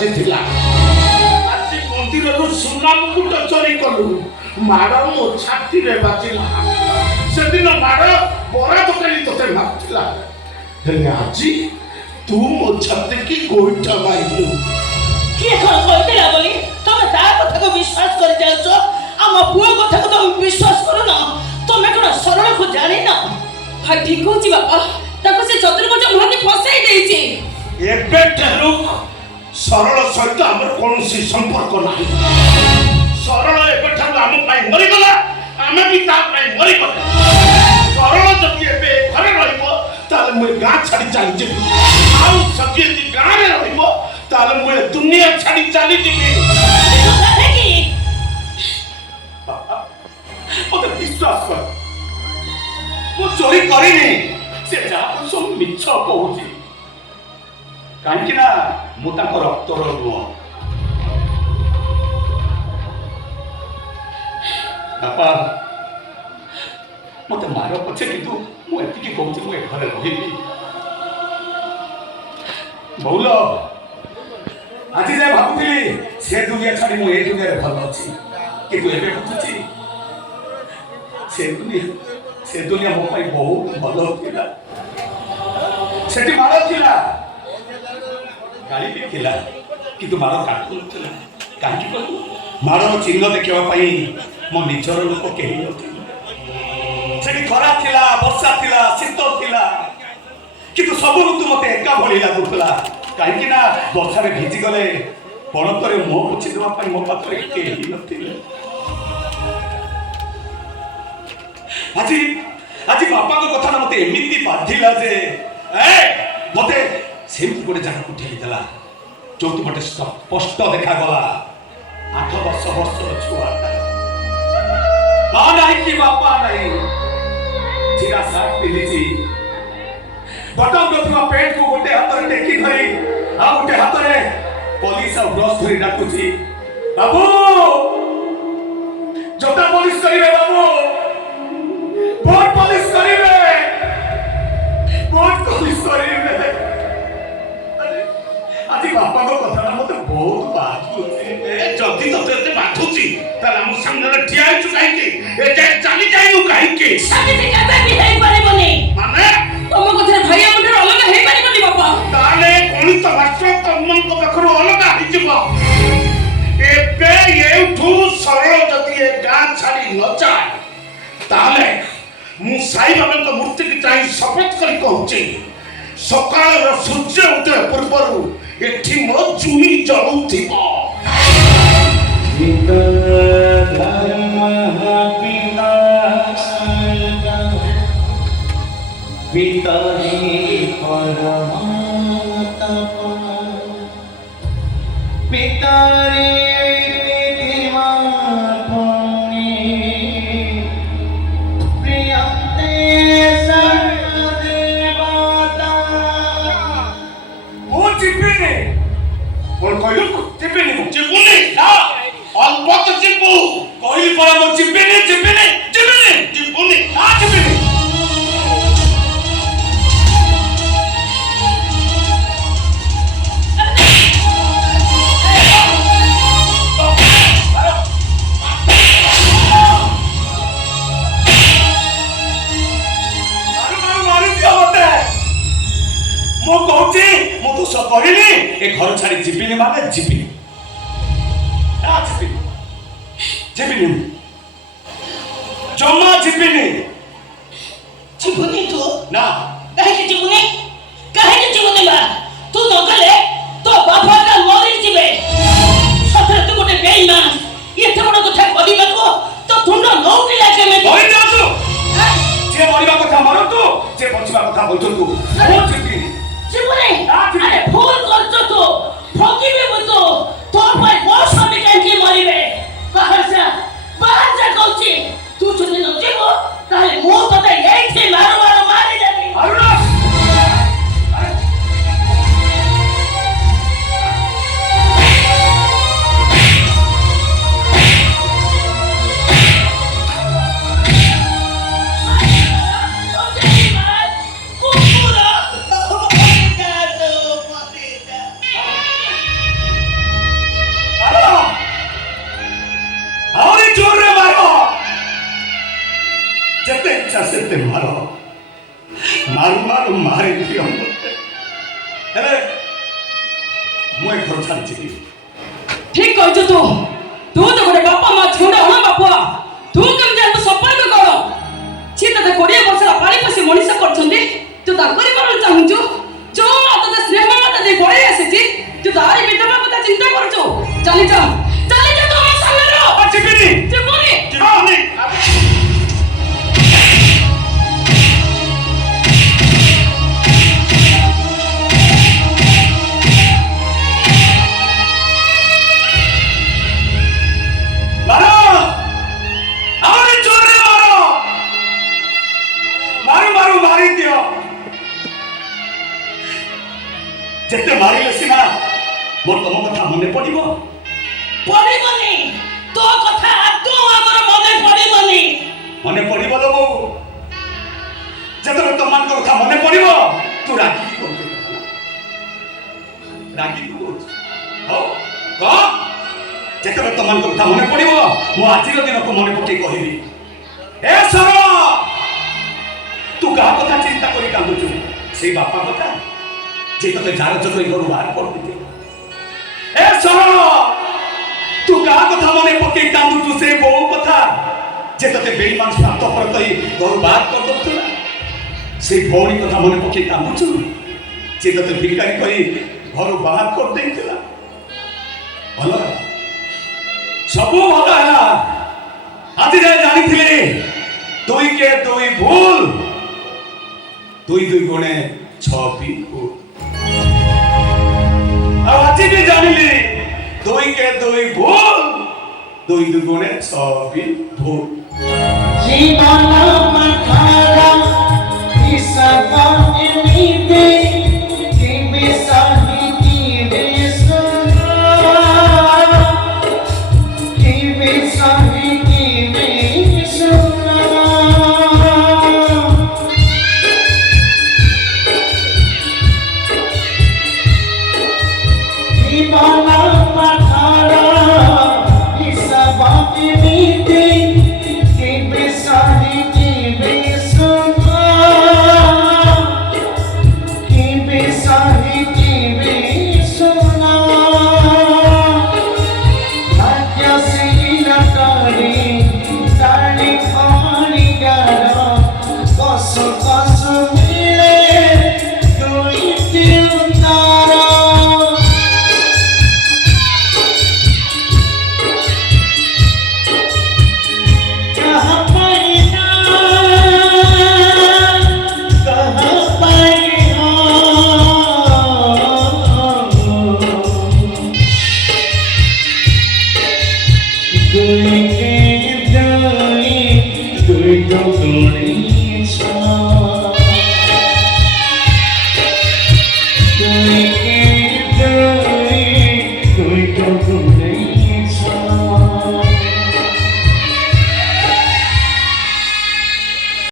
ବାଜିଥିଲା। ଆଜି ମନ୍ଦିରରୁ ସୁନା ମୁକୁଟ ଚୋରି କଲୁ, ମାଡ଼ ମୋ ଛାତିରେ ବାଜିଲା। ସେଦିନ ମାଡ଼ ବରା ଦୋକାନୀ ତୋତେ ମାରିଥିଲା, ହେଲେ ଆଜି ତୁ ମୋ ଛାତିକି ଗୋଇଠା ମାରିଲୁ। କିଏ କଣ କହିଥିଲା ବୋଲି ତମେ ତା କଥାକୁ ବିଶ୍ୱାସ କରି ଯାଉଛ? ଆମ ପୁଅ କଥାକୁ ତମେ ବିଶ୍ୱାସ କରୁନ? ତମେ କଣ ସରଳକୁ ଜାଣିନ? ହଁ ଠିକ କହୁଛି ବାପା, ତାକୁ ସେ ଚତୁର୍ଭୁଜ ମହାନ୍ତି ଫସାଇ ଦେଇଛି। ଏବେଠାରୁ ସରଳ ସହିତ ଆମର କୌଣସି ସମ୍ପର୍କ ନାହିଁ। ସରଳ ଏବେଠାରୁ ଆମ ପାଇଁ ମରିଗଲା, ଆମେ ବି ତା ପାଇଁ ମରିଗଲା। ସରଳ ଯଦି ଏବେ ଘରେ ରହିବ ତାହେଲେ ମୁଁ ଗାଁ ଛାଡ଼ି ଚାଲିଯିବି, ଆଉ ଯଦି ଯଦି ଗାଁରେ ରହିବ ତାହେଲେ ମୁଁ ଦୁନିଆ ଛାଡ଼ି ଚାଲିଯିବି। ମତେ ବିଶ୍ୱାସ କର, ମୁଁ ଚୋରି କରିନି। ସେ ଯାହା ସବୁ ମିଛ କହୁଛି, କାହିଁକି ନା ମୁଁ ତାଙ୍କ ରକ୍ତର ନୁହଁ। ବାପା ମତେ ମାର ପଛେ, କିନ୍ତୁ ମୁଁ ଏତିକି କହୁଛି ମୁଁ ଏ ଘରେ ରହିବି। ବଉଲ, ଆଜି ଯାଏ ଭାବୁଥିଲି ସେ ଦୁନିଆ ଛାଡ଼ି ମୁଁ ଏ ଦୁନିଆରେ ଭଲ ଅଛି, କିନ୍ତୁ ଏବେ ବୁଝୁଛି ସେ ଦୁନିଆ ମୋ ପାଇଁ ବହୁତ ଭଲ ଥିଲା। ସେଠି ମାଡ଼ ଥିଲା, ଗାଳି ବି ଥିଲା, କିନ୍ତୁ ମାଡ଼ କାଟୁନଥିଲା। କାହିଁକି କହିବୁ? ମାଡ଼ର ଚିହ୍ନ ଦେଖିବା ପାଇଁ ମୋ ନିଜର ଲୋକ କେହି ନଥିଲେ। ସେଠି ଖରା ଥିଲା, ବର୍ଷା ଥିଲା, ଶୀତ ଥିଲା, କିନ୍ତୁ ସବୁ ଋତୁ ମତେ ଏକା ଭଳି ଲାଗୁଥିଲା। କାହିଁକି ନା ବର୍ଷାରେ ଭିଜିଗଲେ ପଣତରେ ମୁହଁ ପୋଛି ଦେବା ପାଇଁ ମୋ ପାଖରେ କେହି ନଥିଲେ। ଆଜି ବାପାଙ୍କ କଥାଟା ମତେ ଏମିତି ବାଧିଲା ଯେ ମତେ ସେମିତି ଗୋଟେ ଜାଗାକୁ ଠେଲିଦେଲା, ଯୋଉଠି ମତେ ସ୍ପଷ୍ଟ ଦେଖାଗଲା 8 ବର୍ଷର ଛୁଆଟା। ମା ନାହିଁ କି ବାପା ନାହିଁ, ଚିରା ସାର୍ଟ ପିନ୍ଧିଛି, ବଟନ ନଥିବା ପ୍ୟାଣ୍ଟକୁ ଗୋଟେ ହାତରେ ଟେକି ଧରି ଆଉ ଗୋଟେ ହାତରେ ପୋଲିସ ଆଉ ବ୍ରଶ ଧରି ଡାକୁଛି, ବାବୁ ଜୋତା ପୋଲିସ କରିବେ, ବାବୁ ଭୋଟ ପୋଲିସ କରିବେ, ଭୋଟ ପୋଲିସ କରିବେ। ଆଜି ବାପାଙ୍କ କଥାଟା ମତେ ବହୁତ ବାଧୁଛି। ଯଦି ତତେ ଏତେ ବାଧୁଛି ତାହେଲେ ଆମ ସାମ୍ନାରେ ଠିଆ ହେଇଛୁ କାହିଁକି? ଏ ଯାଇ ଚାଲି ଯାଇନୁ କାହିଁକି? ସେମିତି କେବେ ବି ହେଇପାରିବନି। ମାନେ ତମ କଥାରେ ଭାଇ ଆମଠାରୁ ଅଲଗା ହେଇପାରିବନି ବାପା। ତାହେଲେ ଗଣିତ ଭାଷା ତମମାନଙ୍କ ପାଖରୁ ଅଲଗା ହେଇଯିବ। ଏବେ ଏଇଠୁ ସରଳ ଯଦି ଏ ଗାଁ ଛାଡ଼ି ନ ଯାଏ ତାହେଲେ ମୁଁ ସାଇ ବାବାଙ୍କ ମୂର୍ତ୍ତିକି ଚାହିଁ ଶପଥ କରି କହୁଛି, ସକାଳର ସୂର୍ଯ୍ୟ ଉଦୟ ପୂର୍ବରୁ ଏଠି ମୋ ଚୁନି ଜଳୁଥିବ। ଏ ଘର ଛାଡ଼ି ଯିବିନି ମାନେ ଯିବିନି, ଯିବିନି, ଜମା ଯିବିନି। ଯିବୁନି ତୁ? ନା। କାହିଁକି ଯିବୁନି? କାହିଁକି ଯିବୁନି ମା? ତୁ ନ ଗଲେ ତୋ ବାପା ମରିଯିବେ। ସତରେ ତୁ ଗୋଟେ ବେଇମାନ। ଏତେ ବଡ଼ କଥା କରିବାକୁ ତୋ ତୁଣ୍ଡ ନଉଠିଲା କେମିତି? କହିଯାଉଛୁ, ଯିଏ ମରିବା କଥା ମରନ୍ତୁ, ଯିଏ ବଞ୍ଚିବା କଥା ବଞ୍ଚନ୍ତୁ। ମୁଁ ଯିବିନି। ଯିବୁନି? ଆରେ ଭୁଲ କରୁଛୁ ତୁ। ଠକିବେ ତୁ। ତୋ ପାଇଁ ମୋ ସ୍ୱାମୀ କାହିଁକି ମରିବେ? ବାହାର ଯା କହୁଛି। ତୁ ଯଦି ନ ଯିବୁ ତାହେଲେ ମୁଁ ତତେ ଏଇଠି ମାରିଦେବି। ଯେତେ ମାର ମାରୁ ମାରୁ ମାରି ଦିଅ ହେଲେ ମୁଁ ଏ ଘର ଛାଡ଼ି ଯିବି। ଠିକ କହିଛୁ ତୁ ତୁ ତ ଗୋଟେ ବାପା ମା ଝିଅଟା ଅଣା ବାପୁଆ ତୁ କେମିତି ଆମ ସମ୍ପର୍କ କର ସିଏ ତତେ 20 ବର୍ଷର ପାଣି ପଶି ମଣିଷ କରୁଛନ୍ତି ତୁ ତାଙ୍କରି ମରଣ ଚାହୁଁଛୁ ଯୋଉ ମା ତତେ ସ୍ନେହ ମମତା ଦେଇ ବଢେଇ ଆସିଛି ତୁ ତାରି ବିଧବା କଥା ଚିନ୍ତା କରୁଛୁ ଚାଲି ଯା ତୁ ଆମ ସାଙ୍ଗରେ ଯିବିନି ଯିବୁନି ଯିବିନି। ଯେତେ ମାରିଲେ ସିନା ମୋର ତମ କଥା ମନେ ପଡିବ ପଡିବନି ତୋ କଥା ତୁ ଆମର ମନେ ପଡିବନି ମନେ ପଡିବ ଲୋ ବୋଉ ଯେତେବେଳେ ତମମାନଙ୍କ କଥା ମନେ ପଡିବ ତୁ ରାଗିକି କହୁଛୁ ରାଗିକି କହୁଛୁ ହଉ କହ ଯେତେବେଳେ ତମମାନଙ୍କ କଥା ମନେ ପଡିବ ମୁଁ ଆଜିର ଦିନକୁ ମନେ ପକେଇ କହିବି ଏ ସରଳ ତୁ କାହା କଥା ଚିନ୍ତା କରି କାନ୍ଦୁଛୁ ସେଇ ବାପା କଥା যে তোকে যার চক্রে ঘর বার করতে এ সরল তু কার কথা মনে পকে কান্দুছু সে বউ কথা যে তোকে বেঈমান প্রাপ্ত করতে ঘর বার করতে না সেই ভৌরি কথা মনে পকে কান্দুছু যে তোকে ভিকারি করে ঘর বার করতে দিলা ভালো সবু ভালো হলা আজ যাই জানিছিলে দুই কে দুই ভুল দুই দুই গুণে 6 ভুল আজি भी জানিলি দুই কে দুই ভুল দুই দুগুণে 6 ভুল জীবন মাথারা হিসাবা এমিতে কি বিসাহি কি বিসনা কি বিসাহি কি বিসনা Good,